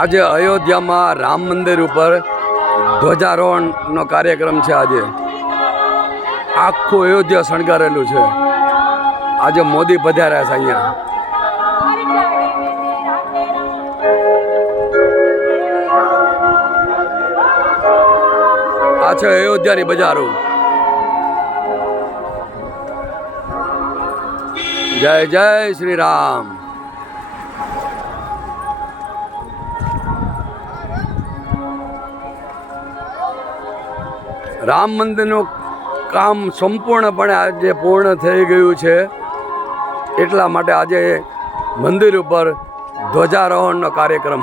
આજે અયોધ્યામાં રામ મંદિર ઉપર ધ્વજારોહણનો કાર્યક્રમ છે આજે. આખું અયોધ્યા શણગારેલું છે. આજે મોદી પધાર્યા છે અહીંયા. આ છે અયોધ્યાની બજારો. જય જય શ્રી રામ. રામ મંદિરનું કામ સંપૂર્ણપણે આજે પૂર્ણ થઈ ગયું છે. એટલા માટે આજે મંદિર ઉપર ધ્વજારોહણનો કાર્યક્રમ.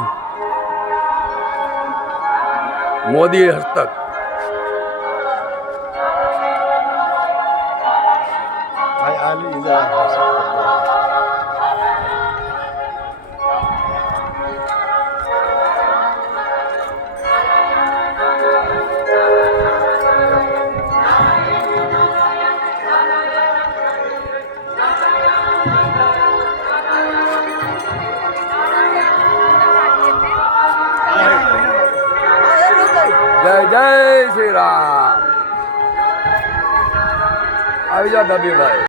મોદી હસ્તક. I, I, જય જય શ્રી રામ. આવી જાઓ ડબીભાઈ